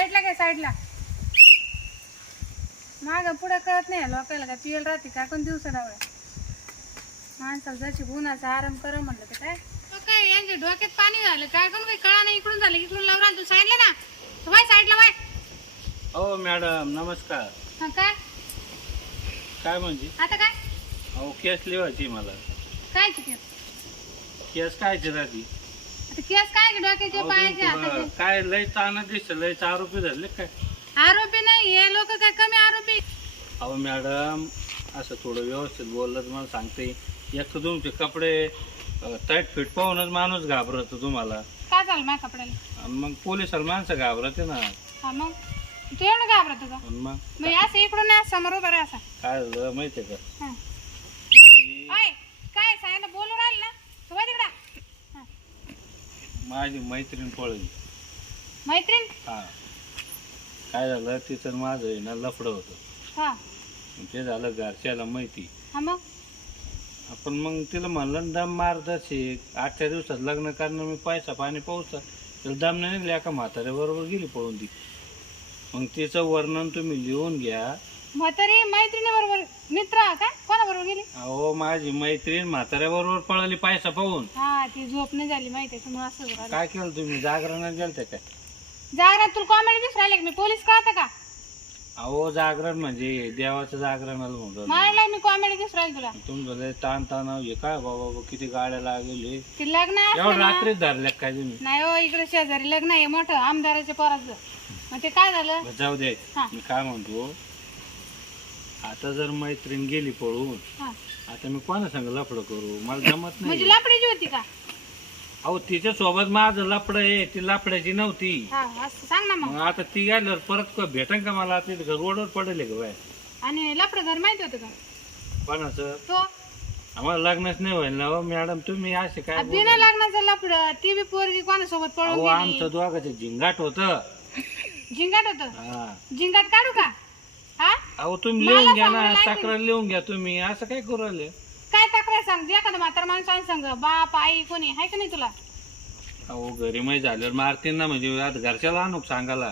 साईडला काय साईडला? माग पुढं कळत नाही लोकांना का पियल राहते का? कोण दिवसा डावळ्या माणसाला जशी उन्हाचा आराम कर म्हणलं तर काय? तो काय यांच्या डोक्यात पाणी झालं काय कोण काही कळा नाही इकडून झालं इकडून लावून तू सांगितलं ना? तू बाय साईडला बाय हो मॅडम नमस्कार. हा काय काय म्हणजे? आता काय? अहो केस लिवायची मला. काय केस? केस कायची राहती? आता केस काय डोक्याचे पायाचे हाताचे काय लय ताना दिसत लय आरोपी धरले काय? आरोपी नाही हे लोक काय कमी आरोपी? अहो मॅडम असं थोडं व्यवस्थित बोललं तर मला सांगते. एक तर तुमचे कपडे टाईट फिट पाहूनच माणूस घाबरतो तुम्हाला. काय झालं माझ्या कपड्याला? आणि मग पोलिसाला माणसं घाबरते ना. हा मग? तू एवढं घाबरतो आणि मग? मग असं इकडून नाही समोर उभा राहा असा. काय झालं माहितीये का? हा. मी- ओय, काय सांगितलं? बोलू राहिलं ना तू वळ तिकडं हा. माझी मैत्रीण पळली. मैत्रीण? हा. काय झालं तिचं माझं आहे ना लफडं होतं. हा. ते झालं घरच्याला माहिती. हा मग? आपण मग तिला म्हणलं ना दम मारदाशी आठच्या दिवसात लग्न करणं मी पैसा पाणी पाऊसा तिला दम नाही निघले एका म्हाताऱ्या बरोबर गेली पळून ती. मग तिचं वर्णन तुम्ही लिहून घ्या. म्हातारी मैत्रिणी बरोबर मित्र गेली अहो माझी मैत्रीण म्हाताऱ्या बरोबर पळाली पैसा पाहून. हा ती झोप नाही झाली माहिती आहे असं झालं. काय केलं तुम्ही? जागरणात गेलते काय? जागरात तुला कॉमेडी दिसून राहिले का मी? पोलीस कळतं का? अहो जागरण म्हणजे देवाचं जागरण आलं मला मी कॉमेडी दिसून राहील तुला. तुमचं लय ताण तणाव हे काय बाबा बाबा, किती गाड्या लागले ते लग्न असलं एवढं ना रात्रीच धरल्या काय तुम्ही? नाही हो इकडे शेजारी लग्न आहे मोठं आमदाराच्या पोराचं. मग ते काय झालं? बरं, जाऊ दे. हा. मी काय म्हणतो आता जर मैत्रीण गेली पळून हा. आता मी कोणा सांग लफडं करू? मला जमत म्हणजे नाही लपडीची होती का? अहो तिच्या सोबत माझं लफड आहे ती लफड्याची नव्हती. हा असं सांग ना मग. मग आता ती गेल्यावर परत का भेटन का मला? आता इथं रोडवर पडेल का बाय आणि लपड घर माहिती होतं का? कोणाचं? तो. आम्हाला लग्नच नाही होईल ना हो मॅडम तुम्ही असे काय बोलता? बिना लग्नाचं लपड ती बी पोरगी कोणासोबत अहो पळून आमचं गेली दोघाचं झिंगाट होत. झिंगाट होत? झिंगाट काढू का? हा? अहो तुम्ही मला लिहून घ्या ना लागेल. तक्रार लिहून घ्या तुम्ही. असं काय करू राहिले? काय तक्रार सांग एखादं म्हातार माणसाने सांग. बाप आई कोणी? आहे का नाही तुला? अहो घरी मै झाल्यावर मारतील ना म्हणजे आता घरच्याला आणू सांगायला?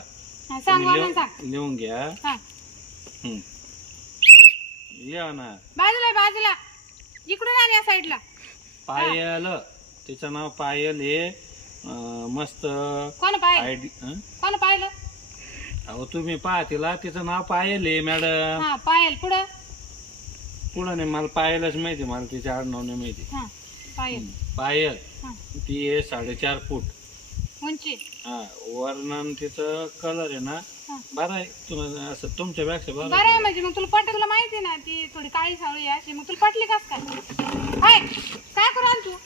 हा, सांग तुम्ही म्हणून सांग. लिहून घ्या. हा. हं. या ना. बाजूला बाजूला. इकडून आली या साईडला पायल. तिचं नाव पायल हे अं, मस्त कोण पाहिलं आयडी हं? कोण पाहिलं अहो तुम्ही पहा तिला तिचं नाव पायल आहे मॅडम. हा पायल पुढं? पुढं नाही मला पायलच माहिती मला तिच्या आडनाव नाही माहिती. हा पायल. पायल. हा. ती आहे साडेचार फूट. उंची? हा वर्णन तिचं कलर आहे ना हा. बरं आहे तुम्हाला असं तुमच्यापेक्षा बरं बरं आहे म्हणजे मग तुला पटत तुला माहिती आहे ना ती थोडी काळी सावळी आहे अशी मग तुला पटली कस काय? हाय काय करू आला तू?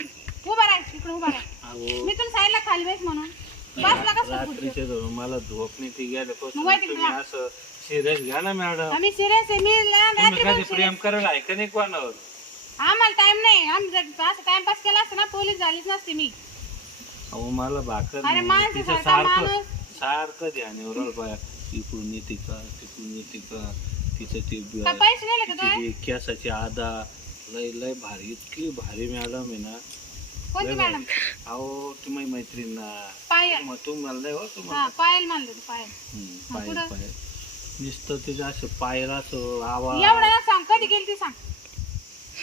उभा राह इकडे उभा राह. अहो. मी तुला साईडला खाली बैस म्हणून. बसला कसं मला झोप नाही ती मग तुम्ही. असं सिरियस घ्या ना मॅडम आम्ही सिरियस आहे मी लहान तुम्ही रात्री कधी प्रेम करायला आहे का नाही कोणावर? आम्हाला टाइम नाही. आम्ही जर असं टाइमपास केला असता ना पोलीस झालीच नसते मी. अहो मला भाकर अरे नाही. माणसं तिचं सारखा सारखं माणूस. सारखं ध्यान येऊ पाया इकडून येते का तिकडून येते का तिचं ती ब- का पैसे का केसाची आदा लय लय भारी इतकी भारी मॅडम आहे ना. कोणती मॅडम. अहो तुम्ही मैत्रीण पायल. मग तुम्हाला नाही हो तुम्हाला हा पायल मानलं तू पायल. हम्म, पायल पुढं? पायल. नुसतं तिचं असं पायला असं आवाज एवढं ना सांग कधी गेली ती सांग.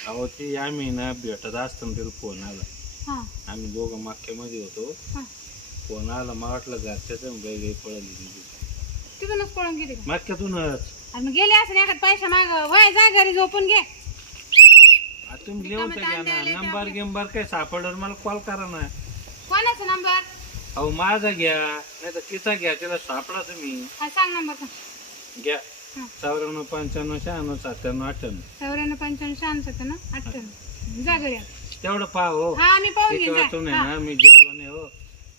अहो ती आम्ही ना भेटत असताना तिला फोन आला. हा. आम्ही दोघं मागच्यामध्ये होतो. हा. फोन आला मला वाटलं घरच्याच गाई गाई पळाली तिची तिथूनच पळून गेली का? मागच्यातूनच. आणि मग गेले असं एखाद पैसा माग. वय जा घरी झोपून घे. आ, तुम्ही लिहून तर घ्या ना. नंबर गिंबर काय सापडवर मला कॉल करा ना. कोणाचा नंबर अहो माझा घ्या. नाही तर तिचा घ्या. तिला सापडा तुम्ही. हा सांग नंबर सांग. घ्या. हा. चौऱ्याण्णव पंच्याण्णव शहाण्णव सत्त्याण्णव अठ्ठ्याण्णव. चौऱ्याण्णव पंच्याण्णव शहाण्णव ना अठ्ठ्याण्णव. जा घरी आता. तेवढं पहा हो. हा मी पाहून घेईन. जा. हा. ना मी जेवलो नाही हो.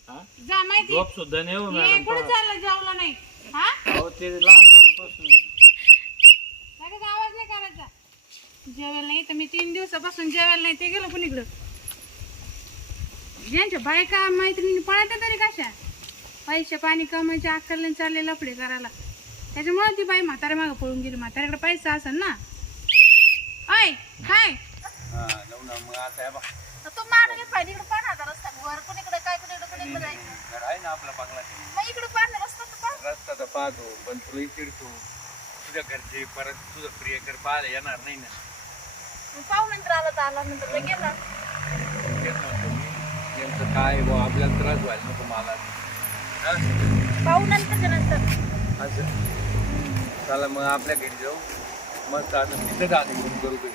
हा? जा माहिती. झोप सुद्धा नाही हो मॅडम कुठे पहा. चाललं जेवलं नाही? हा? अहो ते लहानपणापासून लगेच आवाज नाही करायचा जेवायला नाही तर मी तीन दिवसापासून जेवायला नाही ते गेलो कुणीकडं ज्यांच्या बायका मैत्रिणी पळायच्या तरी कशा? पैसे पाणी कमायचे अक्कल चालले लफडे करायला. त्याच्यामुळे ती बाई म्हाताऱ्या मागं पळून गेली. म्हाताऱ्याकडे पैसा असेल ना. ऐ काय आता तू माणूस पाहिजे इकडे पाहणार रस्ता वर कुणीकडे काय कुणीकडे कुणीकडे जायचं. घर आहे ना आपला बंगला मग इकडे पाहणार रस्ता तर पाह. रस्ता पाहतो पण तुलाही चिडतो तुझ्या घरचे परत तुझं प्रियकर पाहायला येणार नाही ना. पाहू नंतर आला तर आला नंतर तर गेला. काय बुवा आपल्याला त्रास व्हायला नको मला. हा? पाहू नंतरच्या नंतर. असं. चला मग आपल्या घरी जाऊ. मस्त आता तिथं जाणे म्हणून करू घरी.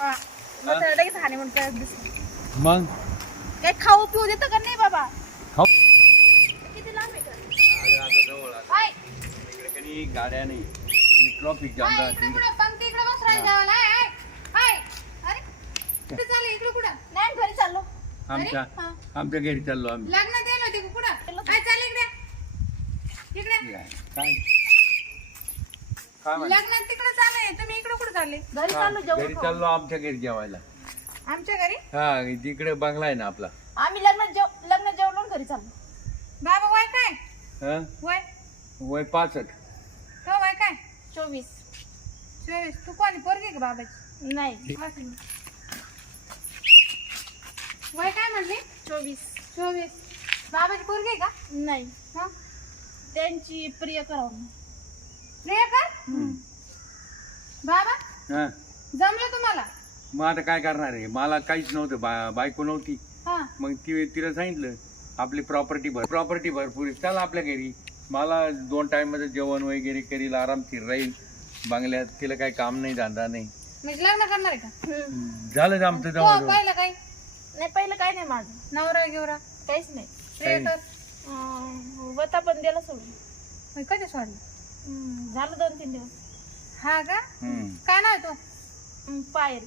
हा. मग लगेच हाणे दिसली मग? काय खाऊ पिऊ देतं का नाही बाबा? खाऊ? किती लांब आहे का? अरे आता जवळ आलं. हाय. इकडे काही गाड्या नाही. ट्रॉफिक जाम हाय, राहते. इकडे कुठं? पंक्ती इकडे बस कुठे चालले? इकडे कुठं? नाही घरी चाललो. आमच्या हा. आमच्या घरी चाललो आम्ही. लग्न का? कुठं? काय चाललं इकडे? इकडे? काय काय? काय म्हणते? लग्न तिकडे तुम्ही इकडे कुठे चालले? घरी चाललो घरी जेवण चाललो आमच्या घरी जेवायला. आमच्या घरी? हा तिकडे बंगला आहे ना आपला. आम्ही लग्न जेव लग्न जेवलो आणि घरी चाललो. बाबा वय काय? हा? वय? वय पासष्ट. हो वय काय? चोवीस. चोवीस. तू कोणी पोरगी का बाबाची? नाही. चोवीस. चोवीस. बाबाची पोरगी आहे का? नाही. हं? त्यांची प्रिय करावं प्रियंका बाबा? हा. जमलं तुम्हाला? मग आता काय करणार आहे? मला काहीच नव्हतं. बा बायको नव्हती. हा. मग ती तिला सांगितलं आपली प्रॉपर्टी भर प्रॉपर्टी भरपूर आहे. चल आपल्या घरी. मला दोन टाइमचं जेवण वगैरे करील आरामशीर राहील. बंगल्यात तिला काही काम नाही धंदा नाही. म्हणजे लग्न करणार आहे का? झालं आमचं हो जवळ पाहिलं काही? नाही पहिलं काय नाही माझं. नवरा घेवरा काहीच नाही. प्रियकर अं, वता पण दिला सोडून. मग कधी सोडलं? हम्म, झालं दोन तीन दिवस. हा का? हम्म. काय नाव आहे तो? हम्म, पायल.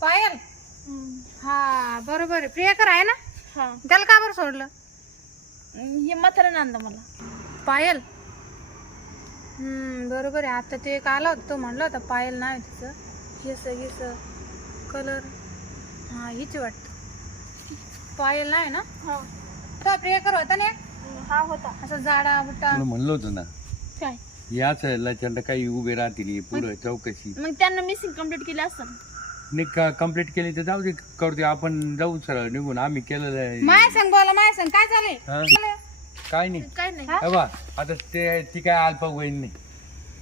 पायल? हम्म, हा बरोबर आहे. प्रियकर आहे ना? हा. त्याला का बरं सोडलं? हम्म, हे म्हाताऱ्यानं आणलं मला. पायल? हम्म बरोबर आहे. आता ते एक आला होता तो म्हणला होता पायल नाव आहे तिचं. केस गिस कलर हा हीच वाटत. पायल नाही ना? हा. तो प्रियकर होता ना? एक? हा होता. असं जाडा बुट्टा तुला म्हणलं होतं ना काय? याच लचंड काही उभे राहतील पुढं चौकशी. मग त्यांना मिसिंग कंप्लीट केली असतं नाही का कंप्लीट केली तर जाऊ दे करते आपण जाऊ सरळ निघून. आम्ही केलेलं आहे. माय संग बोला माय संग. काय झालंय? हा? काय नाही. काय नाही. हा? हे बा आता ते ती काय अल्पवयीन नाही.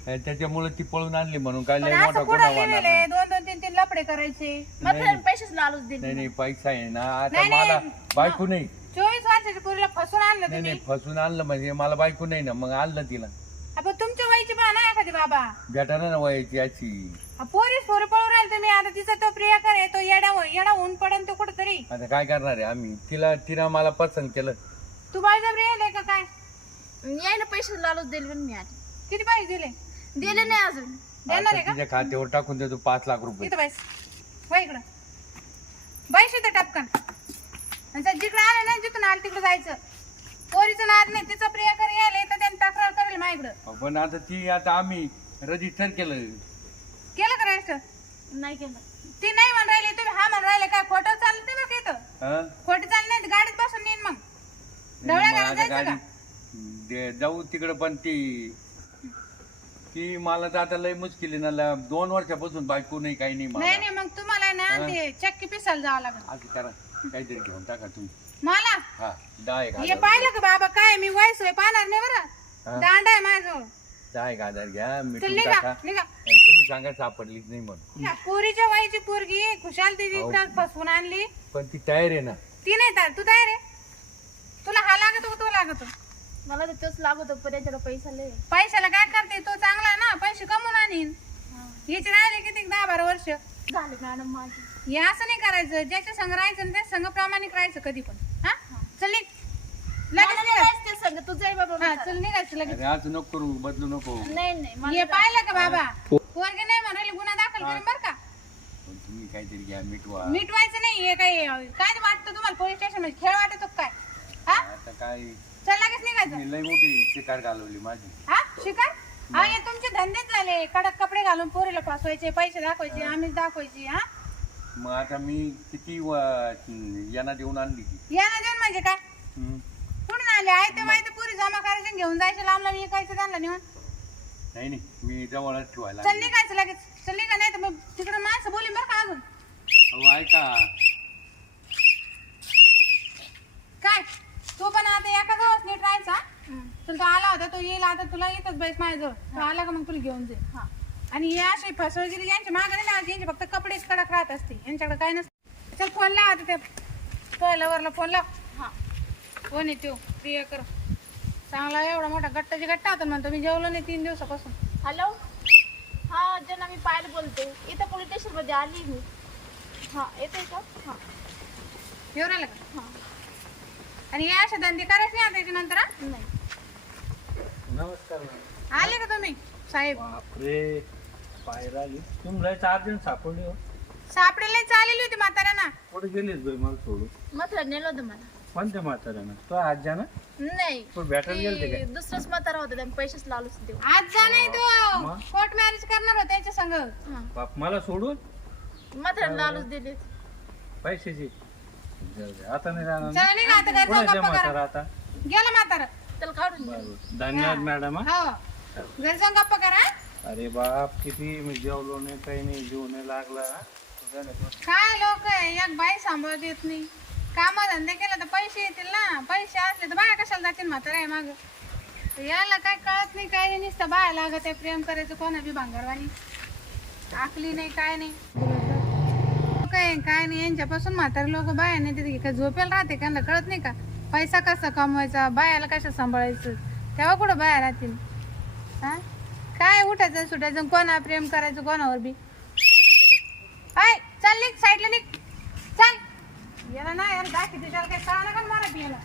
अं, त्याच्यामुळे ती पळून आणली म्हणून काय पण लय असं मोठा कुठं आहे? नाही. दोन दोन लपडे करायचे? म्हाताऱ्यानं पैसेच लालूच नाही दिले नाही पैसा आहे ना. आता नाही, नाही. मला बायको नाही. चोवीस वर्षाच्या पुरीला फसून आणलं नाही तुम्ही. नाही फसून आणलं म्हणजे मला बायको नाही ना. मग आणलं तिला. आपण तुमच्या वयाची बा ना एखादी बाबा. भेटाना ना वयाची याची हा, पोरीस पोरी पळून राहील तुम्ही. आता तिचा तो प्रियकर आहे तो येडा येडा होऊन पडन तो कुठतरी. आता काय करणार आहे आम्ही? तिला तिनं मला पसंत केलं. तू बाळजबरी आहे का काय? यायला पैसे लालूच दिले पण मी आधी. किती पैसे दिले? दिले नाही अजून. देणार आता आहे का? तिच्या खात्यावर टाकून देतो पाच लाख रुपये. इथं बैस. वय इकडं. बैस इथं टपकन. आणि जर जिकडं आलं ना जिथून आलं तिकडं जायचं. पोरीचं नाद नाही तिचं प्रियकर यायला तर त्यांनी तक्रार करेल माझ्याकडं पण आता ती आता आम्ही रजिस्टर केलं. केलं का रजिस्टर? नाही केलं. ती नाही म्हणून राहिली तुम्ही हा म्हणून राहिले काय खोटं चालते बघ इथं. हा? खोटं चाललं नाही तर गाडीत बसून नेईन मग. नाही, डवळ्या मग घालून आता जायचं गाडी दे- जाऊ तिकडं पण ती ती मला तर आता लय मुश्किल आहे ना ल- दोन वर्षापासून बायको नाही काही नाही नाही मला. नाही मग तुम्हाला ना. ते चक्की पिसायला जावं लागेल. असं करा काहीतरी घेऊन टाका तुम्ही. मला? हा दहा एक हे हजार पाहिलं का बाबा काय मी वयस होय पाहणार नाही हा. बरं दांडा आहे माझ्याजवळ. दहा एक हजार घ्या चल मिटून निघा टाका. निघा. आणि तुम्ही सांगा सापडलीच नाही म्हणून. या पोरीच्या वयाची पोरगी खुशाल ती हो. इकडं फसवून आणली. पण ती तयार आहे ना. ती नाही तर तू तयार आहे? तुला हा लागतो का तो लागतो? मला तर तोच लागत पण त्याच्याकडे पैसा लय. पैशाला काय करते? तो चांगला आहे ना पैसे कमवून आणीन. याचे राहिले किती? दहा बारा वर्ष. झाले मॅडम माझी. हे असं नाही करायचं. ज्याच्या संग राहायचं ना त्या संग प्रामाणिक राहायचं कधी पण. हा? चल निघ. लगेच मला निघ. नाही ते सांग तू जाई बाबा हा चल निघायचं लगेच. अरे आज नको करू बदलू नको. नाही नाही मला हे पाहिलं का बाबा? पोरगे नाही म्हणाले गुन्हा दाखल करून बरं का? पण तुम्ही काहीतरी घ्या मिटवा. मिटवायचं नाही हे काही काय वाटतं तुम्हाला? पोलीस स्टेशनमध्ये खेळ वाटतो का काय? हा? आता काय? चल लगेच निघायचं. तुम्ही लय मोठी शिकार घालवली माझी. हा? शिकार? हा हे तुमचे धंदेच झाले. कडक कपडे घालून पोरीला फसवायचे पैसे दाखवायचे आम्हीच दाखवायची हा? मग आता मी किती व- यांना देऊन आणली ती. यांना देऊन म्हणजे काय? हम्म. कुठून आले आहे ते माहिती पुरी जमा करायचे आणि घेऊन जायचे लांब लांब विकायचं त्यांना नेऊन. नाही नाही मी जवळच ठेवायला चल. निघायचं लगेच. चल निघा नाही तर मग तिकडे माणसं बोली बरं का अजून अहो ऐका काय तू पण आता एका गावात नीट राहायचा हम्म. तुला तो बैस माझ्याजवळ. तो आला का मग तुला घेऊन जाईल हा. आणि हे असे फसवगिरी यांच्या मागे नाही लावायचे यांचे फक्त कपडेच कडक राहत असते. यांच्याकडे काय नसतं. चल फोन लाव आता त्या पहिला वरला फोन लाव. हा. फोन येतो प्रिया कर. चांगला एवढा मोठा गट्टाची गट्टा होता म्हणतो मी जेवलो नाही तीन दिवसापासून. हॅलो हा जना मी पायल बोलते इथं पोलीस स्टेशनमध्ये आली मी. हा येते का? हा. राहिला का? हा. आणि हे असे धंदे करायचे नाही आता याच्यानंतर हा? नाही. नमस्कार मॅडम आले का तुम्ही? साहेब. बापरे बाहेर आली तुम्ही लयच अर्जंट सापडली हो. सापडेला चाललेली होती म्हाताऱ्यांना. कुठे गेलीस बाई मला सोडून? म्हातारा नेलं होतं मला. कोणत्या म्हाताऱ्यानं? तो आज जा ना नाही पण भेटायला गेलते ती काय? दुसरंच म्हातारा होतं त्यांनी पैसेच लावलंच देऊ आज जा नाही तो. मग? कोर्ट मॅरेज करणार होता त्याच्या संग. हा. बाप मला सोडून? म्हातारा लालूच दिले पैशाची जाऊ दे. आता नाही जाणार ना? नाही आता घरी जाऊन कुणाच्या गप्पा करा. म्हातारा आता? गेला म्हातारा. त्याला काढून बरोबर. धन्यवाद मॅडम हा. हो. घरी जाऊन गप्पा करा हा? अरे बाप किती मी जेवलो नाही काही नाही जीव नाही लागला. हा? झालं का? काय लोक एक बाई सांभाळत येत नाही. काम धंदे केले तर पैसे येतील ना. पैसे असले तर बाया कशाला जातील म्हातारा माग? याला काय कळत नाही काय नाही. नुसतं बाया लागत आहे प्रेम करायचं कोणा बी भांगरवाणी. आकली नाही काय नाही. काय काय नाही. यांच्यापासून म्हातारे लोक बाया नाही तिथे काय? झोपेल राहते त्यांना कळत नाही का? पैसा कसा कमवायचा? बायाला कशा सांभाळायचं? तेव्हा कुठं बाया राहतील? हा? काय उठायचं सुटायचं? कोणा प्रेम करायचं कोणावर बी? आय चाल निघ साईडला निघ. चाल. याला ना याला दाखी त्याच्याला काय कळा नका मला पियाला.